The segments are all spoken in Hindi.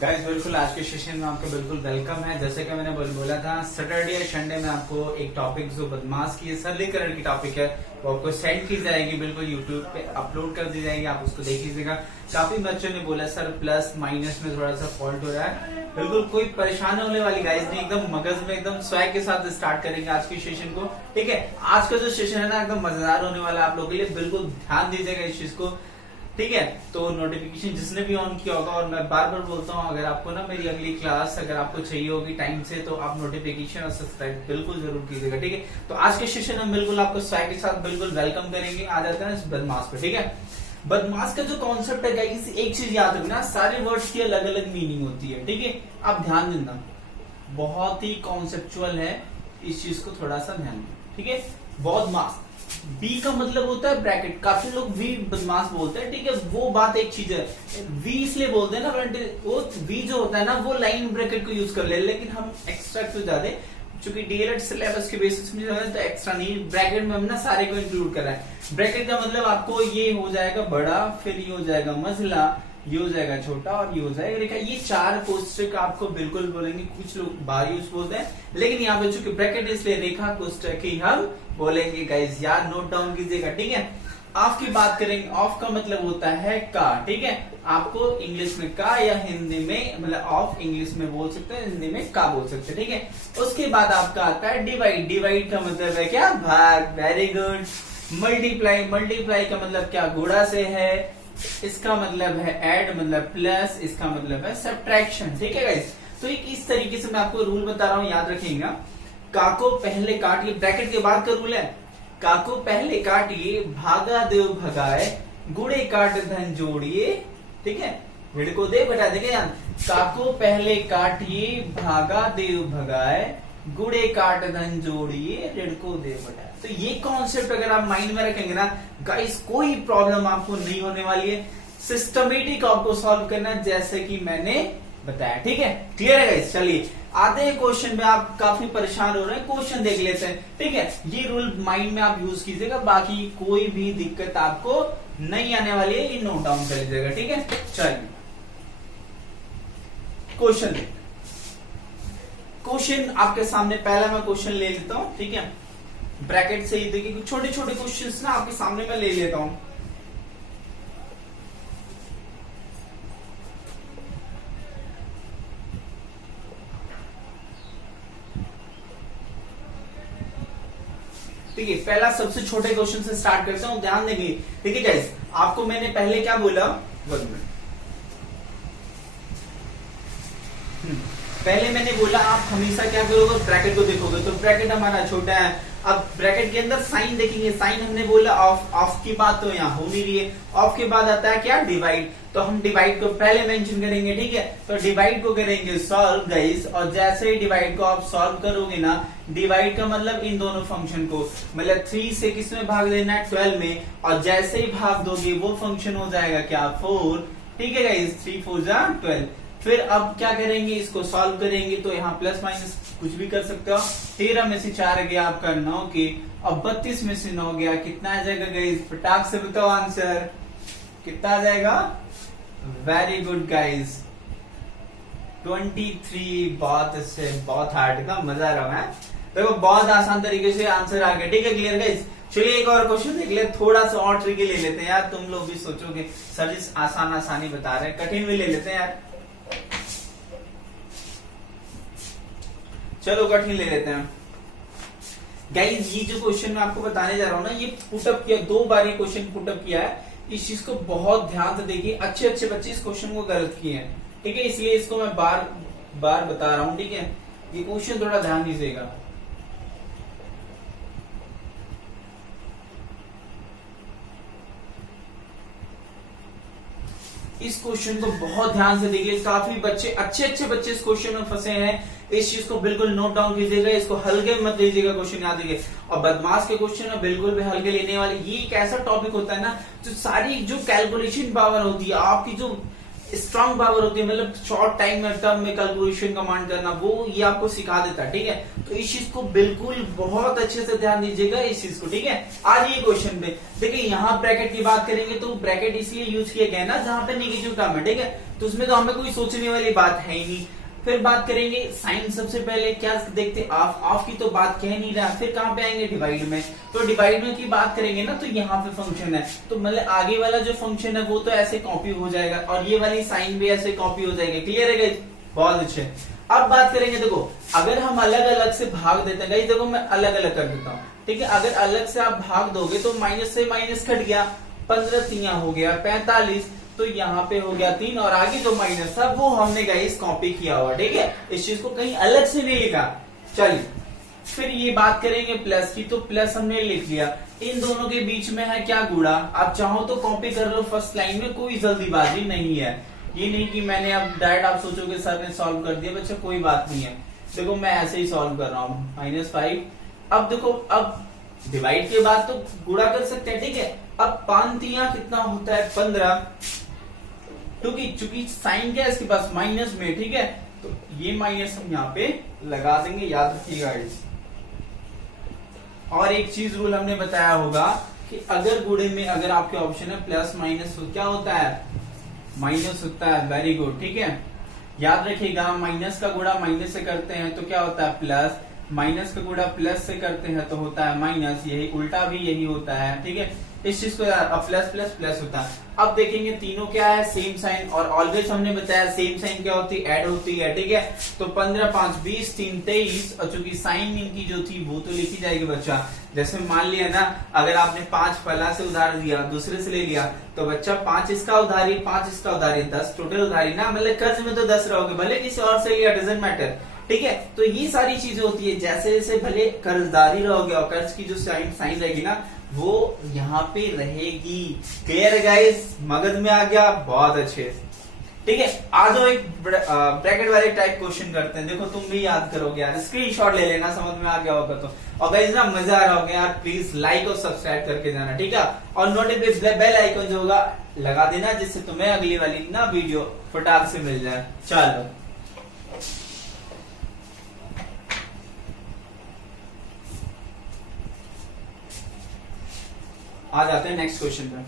गाइस बिल्कुल आज के सेशन में आपका बिल्कुल वेलकम है। जैसे कि मैंने बोला था सैटरडे और संडे में आपको एक टॉपिक जो बदमाश की सरलीकरण की टॉपिक है वो आपको सेंड की जाएगी, बिल्कुल यूट्यूब पे अपलोड कर दी जाएगी, आप उसको देख लीजिएगा। काफी बच्चों ने बोला सर प्लस माइनस में थोड़ा सा फॉल्ट हो रहा है। बिल्कुल कोई परेशान होने वाली गाइस नहीं, एकदम मगज में एकदम स्वैग के साथ स्टार्ट करेंगे आज के सेशन को। ठीक है, आज का जो सेशन है ना एकदम मजेदार होने वाला है आप लोगों के लिए, बिल्कुल ध्यान दीजिएगा इस चीज को। ठीक है, तो नोटिफिकेशन जिसने भी ऑन किया होगा, और मैं बार बार बोलता हूँ अगर आपको ना मेरी अगली क्लास अगर आपको चाहिए होगी टाइम से तो आप नोटिफिकेशन और सब्सक्राइब बिल्कुल जरूर कीजिएगा। ठीक है, तो आज के सेशन हम बिल्कुल आपको स्वैग के साथ बिल्कुल वेलकम करेंगे। आ जाते हैं इस बदमाश पे। ठीक है, बदमाश का जो कॉन्सेप्ट है गाइस, एक चीज याद रखना, सारे वर्ड्स की अलग अलग मीनिंग होती है। ठीक है, आप ध्यान देना, बहुत ही कॉन्सेप्चुअल है, इस चीज को थोड़ा सा ध्यान देना। ठीक है, बदमाश बी का मतलब होता है ब्रैकेट, काफी लोग वी बदमाश बोलते हैं। ठीक है, वो बात एक चीज है, वी इसलिए बोलते हैं ना, वो वी जो होता है ना वो लाइन ब्रैकेट को यूज कर ले, लेकिन हम एक्स्ट्रा क्यों ज्यादा, चूंकि डीएलएड सिलेबस के बेसिस में जो है तो एक्स्ट्रा नहीं, ब्रैकेट में हम ना सारे को इंक्लूड कर रहे हैं। ब्रैकेट का मतलब आपको ये हो जाएगा बड़ा, फिर ये हो जाएगा मझला, ये हो जाएगा छोटा और ये हो जाएगा रेखा। ये चार कोष्टक आपको बिल्कुल बोलेंगे, कुछ लोग बार यूज बोलते हैं, लेकिन यहाँ पे चूंकि ब्रैकेट इसलिए रेखा कोष्टक ही हम बोलेंगे। गाइस यार नोट डाउन कीजिएगा। ठीक है, ऑफ की बात करेंगे, ऑफ का मतलब होता है का। ठीक है, आपको इंग्लिश में का या हिंदी में मतलब ऑफ इंग्लिश में बोल सकते हैं, हिंदी में का बोल सकते हैं। ठीक है, उसके बाद आपका आता है डिवाइड। डिवाइड का मतलब है क्या, भाग। Very good. मल्टीप्लाई, मल्टीप्लाई का मतलब क्या, गुणा से है। इसका मतलब है ऐड, मतलब प्लस, इसका मतलब है सब्ट्रैक्शन। ठीक है गाइस, तो एक इस तरीके से मैं आपको रूल बता रहा हूं, याद रखिएगा। का को पहले काटिए, ब्रैकेट के बाद का रूल है, का को पहले काटिए, भागा देव भगाए, गुड़े काट धन जोड़िए। ठीक है, ऋण को दे बटा देगा यार, का को पहले काटिए, भागा देव भगाए, गुड़े काट धन जोड़िए, ऋण को दे बटा। तो ये कॉन्सेप्ट अगर आप माइंड में रखेंगे ना गाइस, कोई प्रॉब्लम आपको नहीं होने वाली है। सिस्टमेटिक आपको सॉल्व करना है जैसे कि मैंने बताया। ठीक है, क्लियर है गाइस। चलिए आते हैं क्वेश्चन में, आप काफी परेशान हो रहे हैं, क्वेश्चन देख लेते हैं। ठीक है, ये रूल माइंड में आप यूज कीजिएगा, बाकी कोई भी दिक्कत आपको नहीं आने वाली है, ये नोट डाउन कर लीजिएगा। ठीक है, चलिए क्वेश्चन देखते हैं। क्वेश्चन आपके सामने पहला मैं क्वेश्चन ले लेता हूं। ठीक है, ब्रैकेट से ही देखिए, छोटे छोटे क्वेश्चंस ना आपके सामने मैं ले लेता हूं। ठीक है, पहला सबसे छोटे क्वेश्चन से स्टार्ट करता हूं, ध्यान देंगे। ठीक है गाइस, आपको मैंने पहले क्या बोला, पहले मैंने बोला आप हमेशा क्या करोगे, ब्रैकेट को देखोगे, तो ब्रैकेट हमारा छोटा है। अब ब्रैकेट के अंदर साइन देखेंगे, साइन हमने बोला ऑफ, ऑफ की बात तो यहाँ हो नहीं रही है। ऑफ के बाद आता है क्या, डिवाइड, तो हम डिवाइड को पहले मेंशन करेंगे। ठीक है, तो डिवाइड को करेंगे सॉल्व गाइस, और जैसे ही डिवाइड को आप सॉल्व करोगे ना, डिवाइड का मतलब इन दोनों फंक्शन को, मतलब 3 से किस में भाग देना है, 12 में, और जैसे ही भाग दोगे वो फंक्शन हो जाएगा क्या, 4। ठीक है गाइस, 3 4 जा 12। फिर अब क्या करेंगे, इसको सॉल्व करेंगे, तो यहाँ प्लस माइनस कुछ भी कर सकते हो। 13 में से 4 गया आपका 9 के, अब 32 में से 9 गया, कितना आ जाएगा गाइस, फटाक से बताओ आंसर कितना आ जाएगा। Very good guys, 23। बहुत अच्छे, बहुत हार्ड का मजा आ रहा है। देखो बहुत आसान तरीके से आंसर आ गया। ठीक है, क्लियर गाइस। चलिए एक और क्वेश्चन देख ले, थोड़ा सा और ट्रिकी ले लेते हैं यार, तुम लोग भी सोचोगे सर जी आसान आसानी बता रहे हैं, कठिन भी ले लेते हैं यार। चलो कठिन ले लेते हैं गाइस। ये जो क्वेश्चन मैं आपको बताने जा रहा हूं ना, ये पुटअप किया, 2 बार ये क्वेश्चन पुटअप किया है। इस चीज को बहुत ध्यान से देखिए, अच्छे अच्छे बच्चे इस क्वेश्चन को गलत किए हैं। ठीक है, इसलिए इसको मैं बार बार बता रहा हूं। ठीक है, ये क्वेश्चन थोड़ा ध्यान दीजिएगा। इस क्वेश्चन को बहुत ध्यान से देखिए, काफी बच्चे, अच्छे अच्छे बच्चे इस क्वेश्चन में फंसे हैं। इस चीज को बिल्कुल नोट डाउन कीजिएगा, इसको हल्के मत लीजिएगा, क्वेश्चन याद रखिए। और बदमाश के क्वेश्चन में बिल्कुल भी हल्के लेने वाले, ये एक ऐसा टॉपिक होता है ना जो सारी जो कैलकुलेशन पावर होती है, आपकी जो स्ट्रांग पावर होती है, मतलब शॉर्ट टाइम में टर्म में कैलकुलेशन कमांड करना, वो ये आपको सिखा देता है, ठीक है। तो इस चीज को बिल्कुल बहुत अच्छे से ध्यान दीजिएगा इस चीज को, ठीक है। आज ये क्वेश्चन पे देखिए, यहाँ ब्रैकेट की बात करेंगे तो ब्रैकेट इसलिए यूज किया गया ना जहां पे नेगेटिव टर्म है, ठीक है। तो उसमें तो हमें कोई सोचने वाली बात है ही नहीं। फिर बात करेंगे साइन, सबसे पहले क्या देखते, ऑफ, ऑफ की तो बात कह नहीं रहा। फिर कहां पे आएंगे, डिवाइड में। तो डिवाइड में की बात करेंगे ना, तो यहाँ पे फंक्शन है, तो मतलब आगे वाला जो फंक्शन है वो तो ऐसे कॉपी हो जाएगा, और ये वाली साइन भी ऐसे कॉपी हो जाएगी। क्लियर है गाइस, बहुत अच्छे। अब बात करेंगे, देखो अगर हम अलग अलग से भाग देते हैं गाइस, देखो मैं अलग अलग कर देता हूँ, ठीक है। अगर अलग से आप भाग दोगे तो माइनस से माइनस कट गया, 15 तिया हो गया 45, तो यहाँ पे हो गया 3, और आगे जो माइनस था वो हमने गाइस कॉपी किया हुआ, ठीक है। इस चीज को कहीं अलग से नहीं लिखा। चलिए फिर ये बात करेंगे प्लस की, तो प्लस हमने लिख लिया। इन दोनों के बीच में है क्या, गुणा। आप चाहो तो कॉपी कर लो फर्स्ट लाइन में, कोई जल्दीबाजी नहीं है। ये नहीं कि मैंने अब डायरेक्ट, आप सोचोगे सर ने सॉल्व कर दिया, बच्चा कोई बात नहीं है। देखो मैं ऐसे ही सॉल्व कर रहा हूँ, -5। अब देखो, अब डिवाइड के बाद तो गुणा कर सकते हैं, ठीक है। अब 5 तिया कितना होता है, 15, क्योंकि चूंकि साइन क्या है इसके पास, माइनस में, ठीक है। तो ये माइनस हम यहाँ पे लगा देंगे, याद रखिएगा। और एक चीज रूल हमने बताया होगा कि अगर गुणे में अगर आपके ऑप्शन है प्लस माइनस, क्या होता है, माइनस होता है। वेरी गुड, ठीक है, याद रखिएगा। माइनस का गुणा माइनस से करते हैं तो क्या होता है, प्लस। माइनस का गुणा प्लस से करते हैं तो होता है माइनस, यही उल्टा भी यही होता है, ठीक है। इस चीज को प्लस प्लस प्लस होता है। अब देखेंगे तीनों क्या है, सेम साइन, और ऑलवेज हमने बताया सेम साइन क्या होती है, ऐड होती है, ठीक है। तो 15 5 20 3 23, और चूंकि साइन इनकी जो थी वो तो लिखी जाएगी बच्चा। जैसे मान लिया ना, अगर आपने 5 फला से उधार दिया, दूसरे से ले लिया, तो बच्चा 5 इसका उधारी, 5 इसका उधारी, 10 टोटल उधारी ना, मतलब कर्ज में तो 10 रहोगे, भले किसी और से लिया, डजंट मैटर, ठीक है। तो ये सारी चीजें होती है, जैसे जैसे भले कर्जदारी रहोगे और कर्ज की जो साइन रहेगी ना, वो यहाँ पे रहेगी। क्लियर है गाइस, मगज में आ गया, बहुत अच्छे, ठीक है। आ जाओ एक ब्रैकेट वाले टाइप क्वेश्चन करते हैं। देखो तुम भी याद करोगे यार, स्क्रीनशॉट ले लेना, समझ में आ गया होगा तो। और गाइस ना मजा आ रहा होगा यार, प्लीज लाइक और सब्सक्राइब करके जाना, ठीक है। और नोटिफिकेशन बेल आइकन जो होगा लगा देना, जिससे तुम्हें अगली वाली ना वीडियो फटाक से मिल जाए। चलो आ जाते हैं नेक्स्ट क्वेश्चन पे।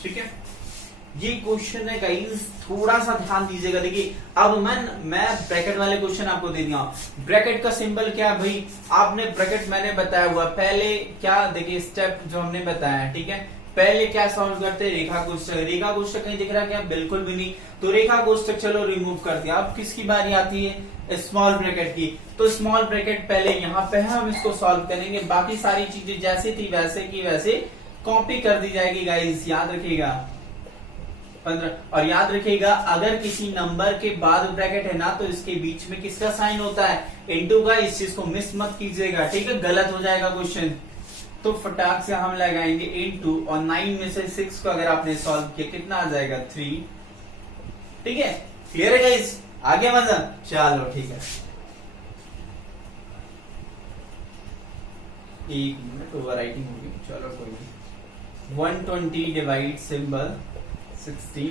ठीक है, ये क्वेश्चन है गाइस, थोड़ा सा ध्यान दीजिएगा। देखिए अब मैं ब्रैकेट वाले क्वेश्चन आपको दे दिया। ब्रैकेट का सिंबल क्या है भाई, आपने ब्रैकेट मैंने बताया हुआ पहले क्या, देखिए स्टेप जो हमने बताया है, ठीक है। पहले क्या सॉल्व करते हैं, रेखा कोष्ठक। रेखा कोष्ठक कहीं दिख रहा क्या, बिल्कुल भी नहीं। तो रेखा कोष्ठक चलो रिमूव कर दिया। अब किसकी बारी आती है, स्मॉल ब्रैकेट की। तो स्मॉल ब्रैकेट पहले यहाँ पे है, हम इसको सॉल्व करेंगे। बाकी सारी चीजें जैसे थी वैसे की वैसे कॉपी कर दी जाएगी गाइस, याद रखिएगा। 15, और याद रखिएगा अगर किसी नंबर के बाद ब्रैकेट है ना, तो इसके बीच में किसका साइन होता है, इनटू का। इस चीज को मिस मत कीजिएगा, ठीक है, गलत हो जाएगा क्वेश्चन। तो फटाक से हम लगाएंगे इनटू, और 9 में से 6 को अगर आपने सॉल्व किया कितना आ जाएगा, 3, ठीक है। क्लियर है गाइस, आगे मजा, चलो ठीक है। एक मिनट ओवर राइटिंग होगी, चलो कोई नहीं। 120 डिवाइड सिंबल 16।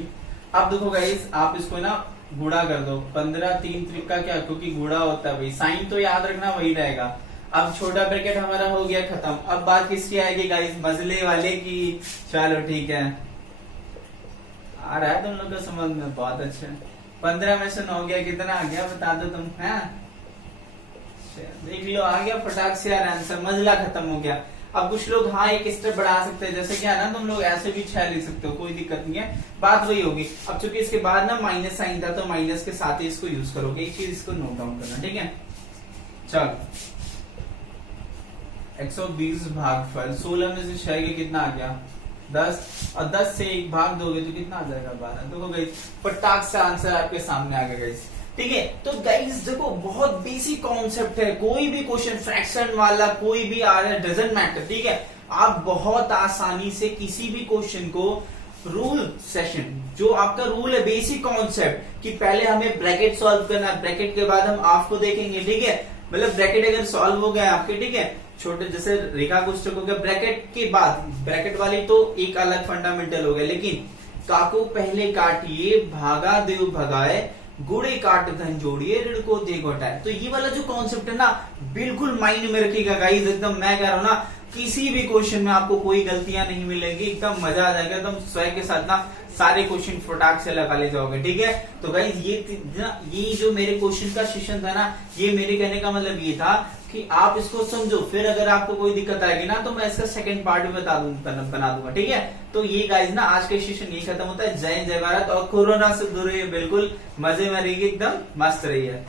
अब देखो गाइस, आप इसको ना गुणा कर दो। 15 3 त्रिका क्या, क्योंकि गुणा होता है भाई, साइन तो याद रखना वही रहेगा। अब छोटा ब्रैकेट हमारा हो गया खत्म। अब बात किसकी आएगी गाइस, मजले वाले की। चलो ठीक है, आ रहा है तुम लोग को समझ में, बहुत अच्छा। 15 में से 9 गया, कितना आ गया बता दो तुम, है देख लो, आ गया फटाक से यार आंसर, मजला खत्म हो गया। अब कुछ लोग हाँ एक स्टेप बढ़ा सकते हैं, जैसे क्या ना, तुम लोग ऐसे भी 6 लिख सकते हो, कोई दिक्कत नहीं है, बात वही होगी। अब चूंकि इसके बाद ना माइनस साइन था, तो माइनस के साथ ही इसको यूज करोगे। एक चीज इसको नोट डाउन करना, ठीक है। चलो 120 भागफल 16 में से 6 के कितना आ गया, 10, और 10 से 1 भाग दोगे तो कितना आ जाएगा, 12। देखो गाइस फटाक से आंसर आपके सामने आ गया गाइस। ठीक है। तो गाइस देखो बहुत बेसिक कॉन्सेप्ट है, कोई भी क्वेश्चन फ्रैक्शन वाला कोई भी आ रहा है डजंट मैटर, ठीक है। आप बहुत आसानी से किसी भी क्वेश्चन को रूल सेशन, जो आपका रूल है बेसिक कॉन्सेप्ट कि पहले हमें ब्रैकेट सॉल्व करना है, ब्रैकेट के बाद हम हाफ को देखेंगे, ठीक है। मतलब ब्रैकेट अगर सॉल्व हो गया आपके, ठीक है, छोटे जैसे रेखा कोष्ठक हो गया, ब्रैकेट के बाद ब्रैकेट वाली तो एक अलग फंडामेंटल हो गया, लेकिन काको पहले काटिए भागा देव भगाए, गुड़े काट धन जोड़िए ऋण को दे घटाए। तो ये वाला जो कॉन्सेप्ट है ना बिल्कुल माइंड में रखिएगा गाइस, एकदम मैं कह रहा हूं ना किसी भी क्वेश्चन में आपको कोई गलतियां नहीं मिलेंगी, एकदम मजा आ जाएगा, एकदम स्वयं के साथ ना सारे क्वेश्चन फटाक से लगा ले जाओगे, ठीक है। तो गाइस ये जो मेरे क्वेश्चन का सेशन था ना, ये मेरे कहने का मतलब ये था कि आप इसको समझो, फिर अगर आपको कोई दिक्कत आएगी ना तो मैं इसका सेकंड पार्ट भी बना दूंगा, ठीक है। तो ये गाइस ना आज का सेशन ये खत्म होता है। जय हिंद जय भारत, और कोरोना से दूर रहिए, बिल्कुल मजे में रहिए, एकदम मस्त रहिए।